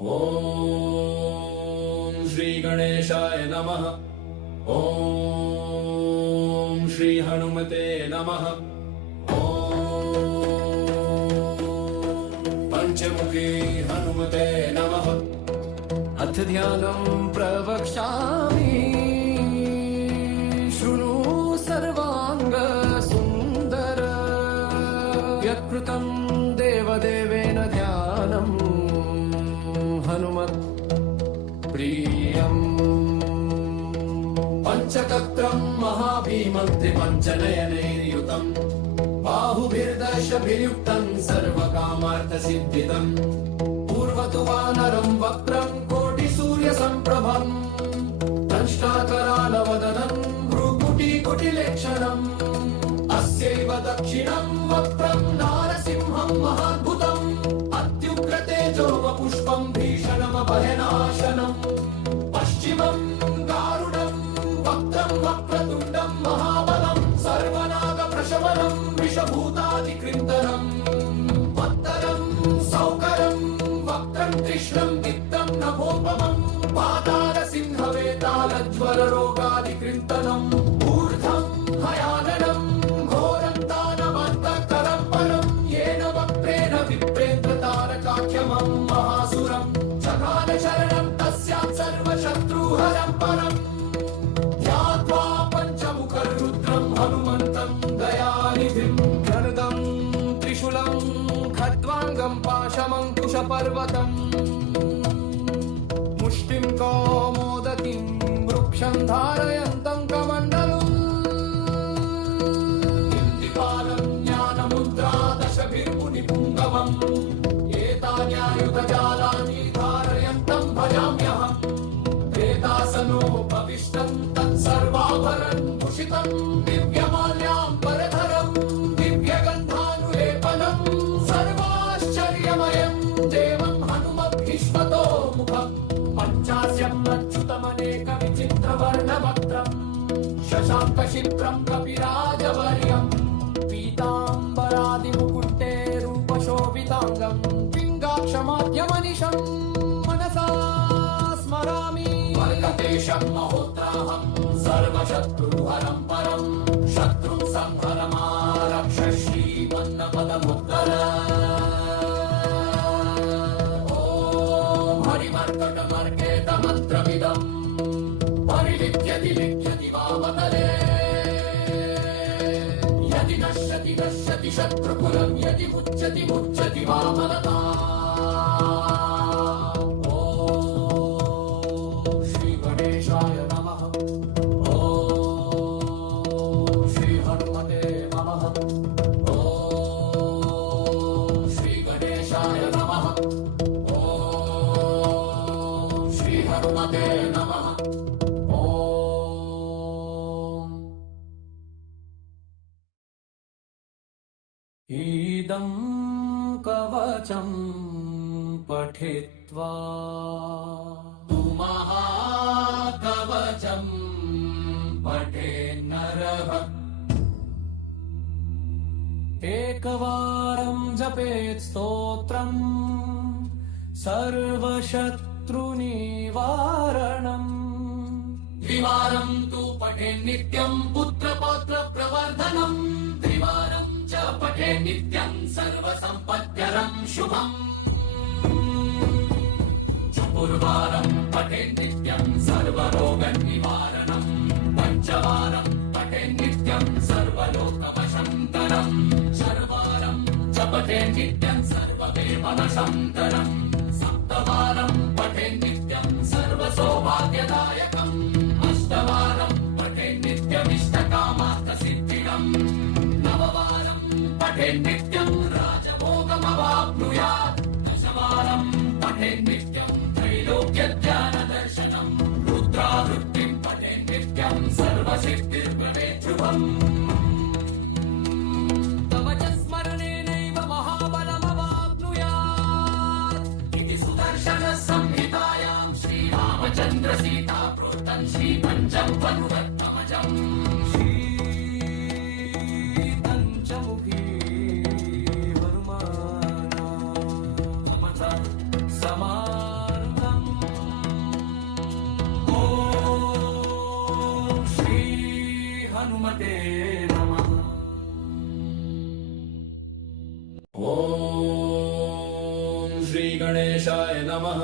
ಓಂ ಶ್ರೀ ಗಣೇಶಾಯ ನಮಃ. ಓಂ ಶ್ರೀ ಹನುಮತೆ ನಮಃ. ಪಂಚಮುಖಿ ಹನುಮತೆ ನಮಃ. ಅಥ ಧ್ಯಾನಂ ಪ್ರವಕ್ಷ್ಯಾಮಿ ಶೃಣು ಸರ್ವಾಂಗ ಸುಂದರ ಯತ್ಕೃತಂ ದೇವದೇವೇನ ಧ್ಯಾನಂ ಹನುಮತ್ ಪ್ರಿಯಂ. ಪಂಚತತ್ರಂ ಮಹಾಭೀಮಂ ತ್ರಿಪಂಚನಯನೈರ್ಯುತಂ ಬಾಹುಭಿರ್ದಶಭಿರ್ಯುಕ್ತಂ ಸರ್ವಕಾಮಾರ್ಥಸಿದ್ಧಿದಂ ಪೂರ್ವತು ವಾನರಂ ವಕ್ರಂ ಕೋಟಿಸೂರ್ಯಸಂಪ್ರಭಂ ದಂಷ್ಟಾಕರಾಲವದನಂ ಭ್ರೂಕುಟಿಕುಟಿಲೇಕ್ಷಣಂ ಅಸ್ಯೈವ ದಕ್ಷಿಣಂ ವಕ್ರಂ ನಾರಸಿಂಹಂ ಮಹಾದ್ಭುತಂ ಅತ್ಯುಗ್ರತೇಜೋ ವಪುಷ್ಪಂ ಭೀಷಣಮಭಯನಾಶನಂ ಪಶ್ಚಿಮಂ ಗಾರುಡಂ ವಕ್ರಂ ವಕ್ರತುಂಡಂ ಮಹಾಬಲಂ ಸರ್ವನಾಗಪ್ರಶಮನಂ ವಿಷಭೂತಾದಿಕೃಂದನಂ ಮತ್ತರಂ ಸೌಕರಂ ವಕ್ರಂ ಕೃಷ್ಣಂ ದಿಕ್ತಂ ನಭೋಪಮಂ ಪಾತಾರಸಿಂಹವೇತಾಲಜ್ವರರೋಗಾದಿಕೃಂದನಂ ಊರ್ಧ್ವಂ ಹಯಾನನಂ ಘೋರಂ ತಾನಮಂತಕರಂ ಪರಂ ಯೇನ ವಕ್ರೇಣ ವಿಪ್ರೇಂದ್ರ ತಾರಕಾಖ್ಯಮಂ ಮಹಾಸುರಂ ಜಘಾನ ಶರಣಂ ತಸ್ಯಾತ್ ಸರ್ವಶತ್ರುಹರಂ ಪರಂ ಧ್ಯಾತ್ವಾ ಪಂಚಮುಖರುದ್ರಂ ಹನುಮಂತಂ ದಯಾನಿಧಿಂ ಘನದಂ ತ್ರಿಶೂಲಂ ಖಡ್ವಾಂಗಂ ಪಾಶಮಂಕುಶಪರ್ವತಂ ಮುಷ್ಟಿಂ ಕೌಮೋದಕಿಂ ವೃಕ್ಷಂ ಧಾರಯಂತಂ ಕಮಂಡಲಂ ಇಂದಿಪಾಲಂ ಜ್ಞಾನಮುದ್ರಾ ದಶಭಿರ್ಮುನಿಪುಂಗವಂ ಏತಾನ್ಯಾಯುಧಜಾಲಾನಿ ಧಾರಯಂತಂ ಭಜಾಮ್ಯಹಂ ಪ್ರೇತಾಸನೋಪವಿಷ್ಟಂ ತತ್ಸರ್ವಾಭರಣಂ ಭೂಷಿತಂ ದಿವ್ಯಮಾಲ್ಯಾಂಬರಧರಂ ದಿವ್ಯಗಂಧಾನುಲೇಪನಂ ಸರ್ವಾಶ್ಚರ್ಯಮಯಂ ದೇವಂ ಹನುಮದ್ಭಿಷ್ಮತೋ ಮುಖಂ ಪಂಚಾಸ್ಯಂ ಅಚ್ಯುತಮನೇಕ ವಿಚಿತ್ರವರ್ಣವಕ್ತ್ರಂ ಶಶಾಂಕಶಿಪ್ರಂ ಕಪಿರಾಜವರ್ಯಂ ಪೀತಾಂಬರಾದಿಮುಕುಟ್ಟೆ ರೂಪಶೋಭಿತಾಂಗಂ ಪಿಂಗಾಕ್ಷಮಾದ್ಯಮನಿಶಂ ಮನಸಾ ಸ್ಮರಾಮಿ ವರ್ಗತೇಶಂ ಮಹೋತ್ರಾಹಂ ಸರ್ವಶತ್ರುಹರಂ ಪರಂ ಶತ್ರುಂ ಸಂಹರಮಾರಕ್ಷ ಶ್ರೀಮನ್ನಪದಮುತ್ತರ ಓಂ ಹರಿಮರ್ಕಟಮರ್ಕೇತಮಂತ್ರವಿದಂ ಪರಿಲಿಖ್ಯತಿ ಲಿಖ್ಯತಿ ವಾಮತಲೆ ಯದಿ ನಶ್ಯತಿ ನಶ್ಯತಿ ಶತ್ರುಕುಲಂ ಯದಿ ಮುಚ್ಯತಿ ಮುಚ್ಯತಿ ವಾಮಲತಾ. ಓಂ ಶ್ರೀ ಗಣೇಶಾಯ ನಮಃ. ಓಂ ಶ್ರೀ ಹನುಮತೆ ನಮಃ. ಓಂ ಶ್ರೀ ಗಣೇಶಾಯ ನಮಃ. ಓಂ ಶ್ರೀ ಹನುಮತೆ ನಮಃ. ಓಂ ಇದಂ ಕವಚಂ ಪಠಿತ್ವಾ ತು ಮಹಾಕವಚಂ ಪಠೇನ್ನರಃ ಏಕವಾರಂ ಜಪೇತ್ ಸ್ತೋತ್ರಂ ಸರ್ವಶತ್ರುನಿವಾರಣಂ ದ್ವಿವಾರಂ ತು ಪಠೇನ್ನಿತ್ಯಂ ಪುತ್ರಪೌತ್ರ ಪ್ರವರ್ಧನಂ ತ್ರಿವಾರಂ ಚ ಪಠೇನ್ನಿತ್ಯಂ ಸರ್ವಸಂಪದ್ಕರಂ ಶುಭಂ ಚತುರ್ವಾರಂ ಪಠೇನ್ನಿತ್ಯಂ ಸರ್ವರೋಗನಿವಾರಣಂ ಪಂಚವಾರಂ ಪಠೇನ್ನಿತ್ಯಂ ಸರ್ವಲೋಕವಶಂಕರಂ ಷಡ್ವಾರಂ ಚ ಪಠೇನ್ನಿತ್ಯಂ ಸರ್ವವೇಮನಶಂಕರಂ ಸಪ್ತವಾರಂ ಪಠೇನ್ನಿತ್ಯಂ ಸರ್ವಸೌಭಾಗ್ಯದಾಯಕಂ ಅಷ್ಟವಾರಂ ಪಠೇನ್ನಿತ್ಯಮಿಷ್ಟಕಾಮಾರ್ಥಸಿದ್ಧಿದಂ ನವವಾರಂ ಪಠೇನ್ನಿತ್ಯಂ ರಾಜಭೋಗಮವಾಪ್ನುಯಾತ್ ದಶವಾರಂ ಪಠೇನ್ನಿತ್ಯಂ ತ್ರೈಲೋಕ್ಯಜ್ಞಾನದರ್ಶನಂ ರುದ್ರಾವೃತ್ತಿಂ ಪಠೇನ್ನಿತ್ಯಂ ಸರ್ವಸಿದ್ಧಿರ್ಭವೇತ್ ಶುಭಂ. ತವ ಚ ಸ್ಮರಣೇನೈವ ಮಹಾಬಲಮವಾಪ್ನುಯಾತ್ ಇತಿ ಸುದರ್ಶನ ಸಂಹಿತಾಯಾಂ ಶ್ರೀರಾಮಚಂದ್ರ ಸೀತಾ ಪ್ರೋಕ್ತಂ ಶ್ರೀ ಪಂಚಮುಖನುರತ್ತಮಜಂ ಶ್ರೀ ಪಂಚಮುಖಿ ಹನುಮಾನ ಸಮಾನ गणेशाय नमः।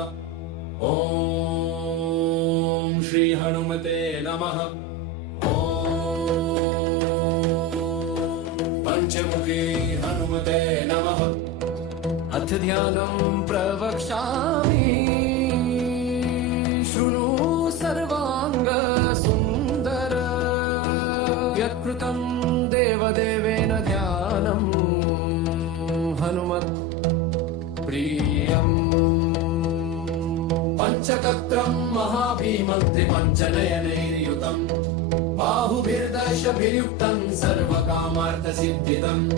ॐ श्री हनुमते नमः। ॐ पंचमुखी हनुमते नमः। अथ ध्यानं प्रवक्ष्यामि, शृणु सर्वांग सुंदर। यत्कृतं देवदेवेन ध्यानं, हनुमत् प्रियम्। पंचकत्रं महाभीमं त्रिपञ्चनयनैर्युतं, बाहुभिर्दशभिर्युक्तं सर्वकामार्थसिद्धिदम्।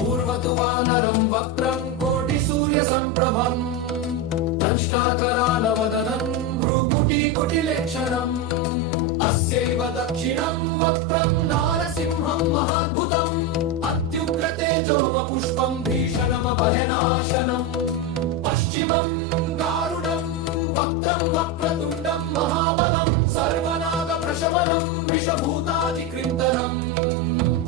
पूर्वतु वानरं वक्रं कोटिसूर्यसम्प्रभम्, दंष्टाकरालवदनं भ्रूकुटिकुटिलेक्षणम्। अस्यैव दक्षिणं वक्त्रं नारसिंहं महाद्भुतम्, अत्युग्रतेजो वपुष्पं भीषणमभयनाशनम्। पश्चिमं गारुडं वक्त्रं वक्रतुण्डं महाबलं, सर्वनागप्रशमनं विषभूतादिकृन्तनम्।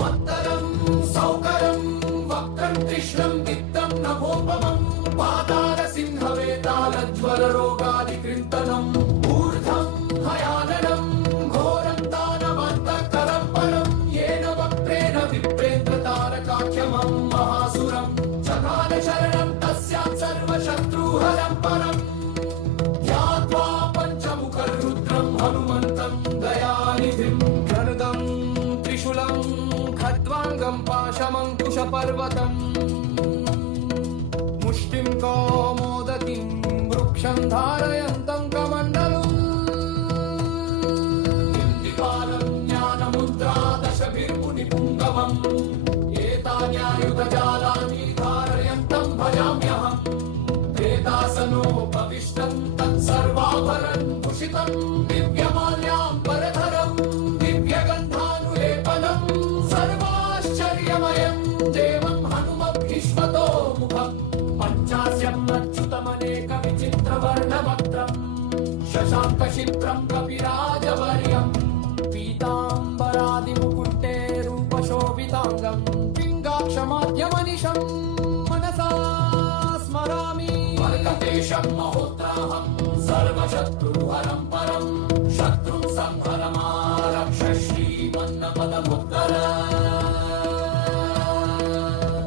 उत्तरं सौकरं वक्रं कृष्णं दिक्तं नभोपमं, पातालसिंहवेतालज्वररोगादिकृन्तनम्। ऊर्ध्वं हयाननं घोरं दानवन्तकरं परं, येन वक्त्रेण विप्रेन्द्रतारकाख्यमं महासुरं। जघानशरणं तस्यात् सर्वशत्रुहरं परम्, ध्यात्वा पञ्चमुखरुद्रं हनुमन्तं दयानिधिं। गरुडं त्रिशूलं खड्वाङ्गं पाशमङ्कुशपर्वतम्, मुष्टिं कौमोदकीं वृक्षं धारयन्तं कमण्डलम्। इन्दिपालं ज्ञानमुद्रा दशभिर्मुनिपुङ्गवम्, एतान्यायुधजालानि धारयन्तं भजाम्यहम्। वेदासनोपविष्टं तत्सर्वाभरणं भूषितं, दिव्यमाल्याम्बरधरं दिव्यगन्धानुलेपनं। सर्वाश्चर्यमयं देवं हनुमद्भिष्मतो मुखम्, पञ्चास्यम् अच्युतमनेकविचित्रवर्णवक्त्रं। शशाङ्कशिप्रं कपिराजवर्यं, पीताम्बरादिमुकुटे रूपशोभिताङ्गं। पिङ्गाक्षमाद्यमनिशं मनसा स्मरामि, मर्कटेशं महोत्राहं सर्वशत्रुहरं परं। शत्रुं संहरमारक्ष श्रीमन्नपदमुत्तर।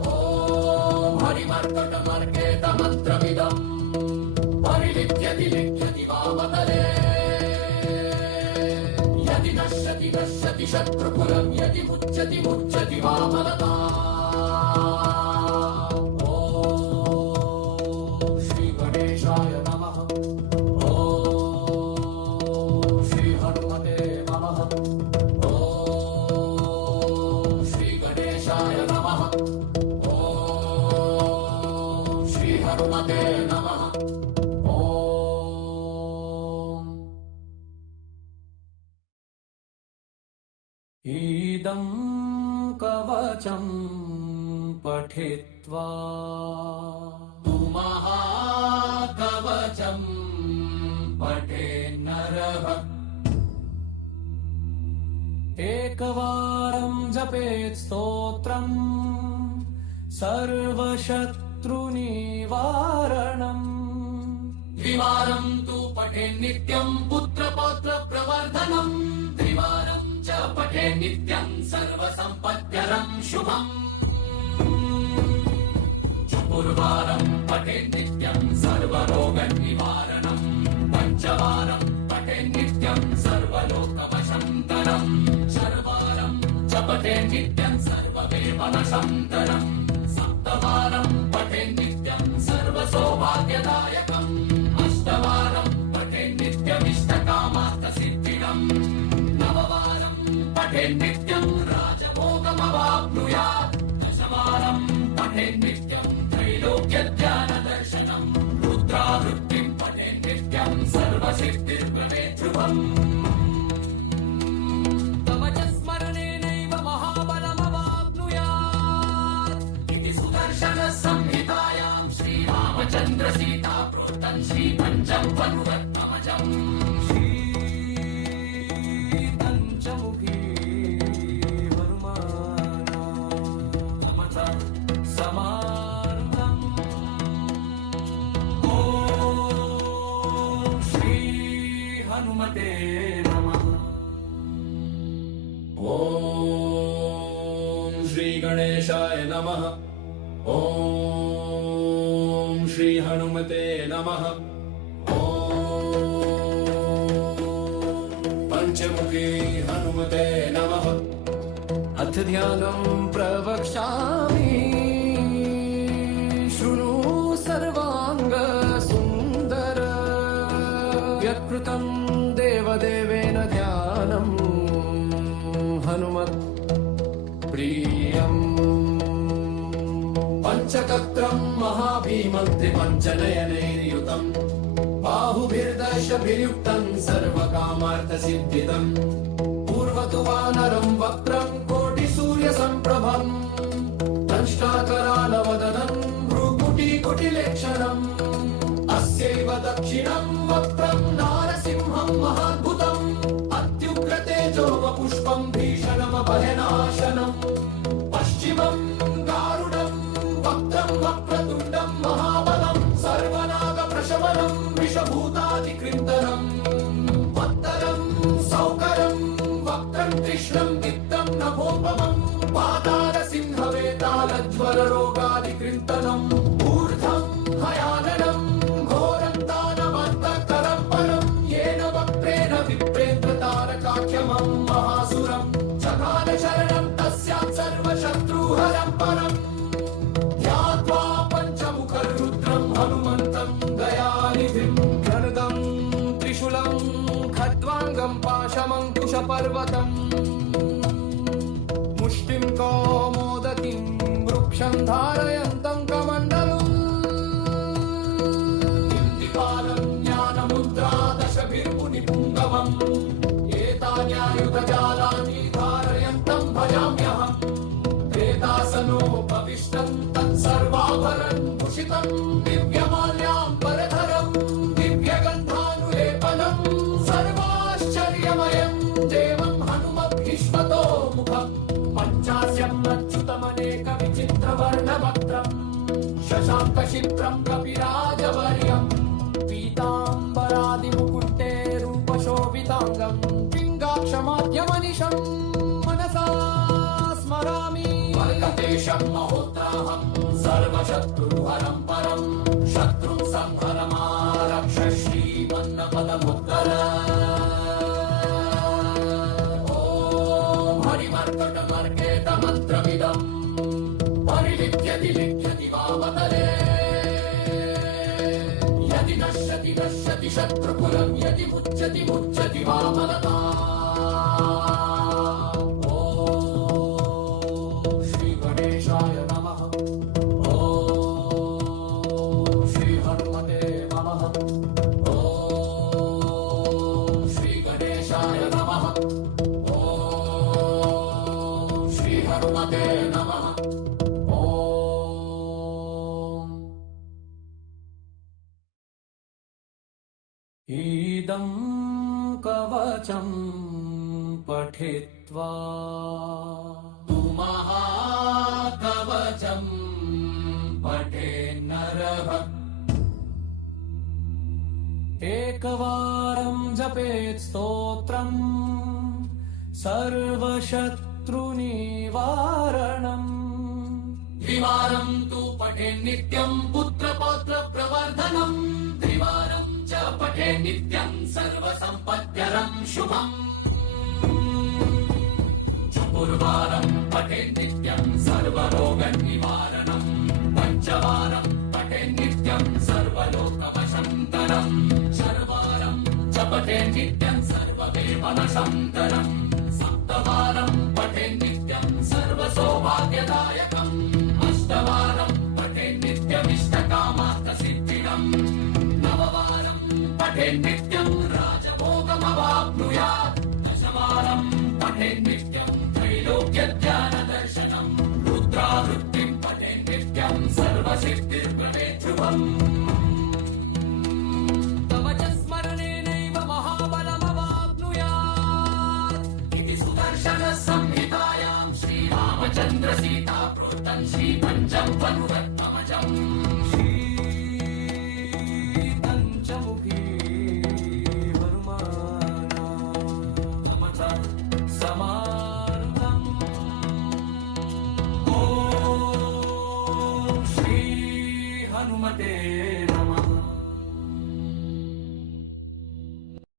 ॐ हरिमर्कटमर्केतमन्त्रमिदम्, परिलिख्यति लिख्यति वामतले। यदि नश्यति नश्यति शत्रुकुलं, यदि मुच्यति मुच्यति वामलता। ॐ श्री गणेशाय नमः। ॐ श्री हनुमते नमः। ॐ श्री गणेशाय नमः। ॐ श्री हनुमते नमः। ॐ इदं कवचं पठित्वा तु महाकवचं पठेन्नरः। एकवारं जपेत् स्तोत्रम्, सर्वशत्रुनिवारणम्। द्विवारं तु पठेन्नित्यं पुत्रपौत्रप्रवर्धनम्, त्रिवारं च पठेन्नित्यं सर्वसम्पद्करं शुभम्। चतुर्वारं पठेन्नित्यं सर्वरोगनिवारणम्, पञ्चवारं पठेन्नित्यं सर्वलोकवशन्तरम्। षड्वारं च पठेन्नित्यं सर्ववेपनशन्तरम्, सप्तवारं पठेन्नित्यं सर्वसौभाग्यदायकम्। अष्टवारं पठेन्नित्यमिष्टकामार्थसिद्धिदम्, नववारं पठेन्नित्यं राजभोगमवाप्नुयात्। दशवारं पठेन्नित्यं त्रैलोक्यज्ञानदर्शनम्, रुद्रावृत्तिं पठेन्नित्यं सर्वसिद्धिर्भवेत् ध्रुवम्। कवचस्मरणेनैव महाबलमवाप्नुयात् इति सुदर्शनसंहितायां श्रीरामचन्द्रसीता प्रोक्तं श्रीपञ्चं पनुरत्नमजम्। श्रीपञ्चमुखी हनुमाना समार्गम्। ॐ श्रीगणेशाय नमः। ॐ श्री हनुमते नमः। ॐ पंचमुखी हनुमते नमः। अथ ध्यानं प्रवक्ष्यामि, शृणु सर्वांग सुंदर। यत्कृतं देवदेवेन ध्यानं, हनुमत् प्रियम्। पंचकत्रं महाभीमं त्रिपञ्चनयनैर्युतं, बाहुभिर्दशभिर्युक्तं सर्वकामार्थसिद्धिदं। पूर्वतु वानरं वक्त्रं कोटिसूर्यसम्प्रभम्, दंष्ट्राकरालवदनं भ्रूकुटिकुटिलेक्षणम्। अस्यैव दक्षिणं वक्त्रं नारसिंहं महाद्भुतम्, अत्युग्रतेजो वपुष्पं भीषणमभयनाशनम्। पश्चिमं गारुडं वक्त्रं वक्रतुण्डं महाबलं, सर्वनागप्रशमनं विषभूतादिकृन्दनम्। उत्तरं सौकरं वक्त्रं कृष्णं दीप्तं नभोपमं, पातालसिंहवेतालज्वररोगादिकृन्तनम्। ऊर्ध्वं हयाननं घोरं दानवन्तकरं परं, येन वक्त्रेण विप्रेन्द्र तारकाख्यमं महासुरं। जघानशरणं तस्यात् सर्वशत्रुहरं परम्, ध्यात्वा पञ्चमुखरुद्रं हनुमन्तं दयानिधिं। गणदं त्रिशूलं खड्वाङ्गं पाशमङ्कुशपर्वतम्, मुष्टिं कौमोदकीं वृक्षं धारयन्तं कमण्डलम्। इन्दिपालं ज्ञानमुद्रा दशभिर्मुनिपुङ्गवम्, एतान्यायुधजालानि धारयन्तं भजाम्यहम्। वेदासनोपविष्टं तत्सर्वाभरणं भूषितं, दिव्यमाल्याम्बरधरं दिव्यगन्धानुलेपनं। सर्वाश्चर्यमयं देवं हनुमद्भिष्मतो मुखम्, पञ्चास्यम् अच्युतमनेकविचित्रवर्णवक्त्रम्। शशाङ्कशिप्रं कपिराजवर्यं, पीताम्बरादिमुकुटे रूपशोभिताङ्गं। पिङ्गाक्षमाद्यमनिशं मनसा स्मरामि, वर्गदेशं महोत्राहं सर्वशत्रुहरं परं। शत्रुं संहरमारक्ष श्रीमन्नपदमुत्तर। ॐ हरिमर्कटमर्केतमन्त्रमिदं, परिलिख्यति लिख्यति वामतले। यदि नश्यति नश्यति शत्रुकुलं, यदि मुच्यति मुच्यति वामलता। ॐ श्रीगणेशाय नमः। ॐ श्रीहनुमते नमः। ॐ श्रीगणेशाय नमः। ॐ श्रीहनुमते नमः। ॐ इदं कवचं पठित्वा तु महाकवचं पठेन्नरः। एकवारं जपेत् स्तोत्रं सर्वशत्रुनिवारणम्। द्विवारं तु पठेन्नित्यं पुत्रपौत्रप्रवर्धनम्। त्रिवारं च पठेन्नित्यं सर्वसम्पद्करं शुभम्। चतुर्वारं पठेन्नित्यं सर्वरोगनिवारणम्। पञ्चवारं पठेन्नित्यं सर्वलोकवशङ्करम्। षड्वारं च पठेन्नित्यं सर्ववेपनशङ्करम्। सप्तवारं पठेन्नित्यं सर्वसौभाग्यदायकम्। अष्टवारं पठेन्नित्यमिष्टकामार्थसिद्धिदम्। नववारं पठेन्नित्यं राजभोगमवाप्नुयात्। दशवारं पठेन्नित्यं त्रैलोक्यज्ञानदर्शनम्। रुद्रावृत्तिं पठेन्नित्यं सर्वसिद्धिर्भवेत् ध्रुवम्। तव च स्मरणेनैव महाबलमवाप्नुयात् इति सुदर्शनसंहितायां श्रीरामचन्द्र सीता प्रोक्तं श्रीपञ्चम वनुरत्नमजम्।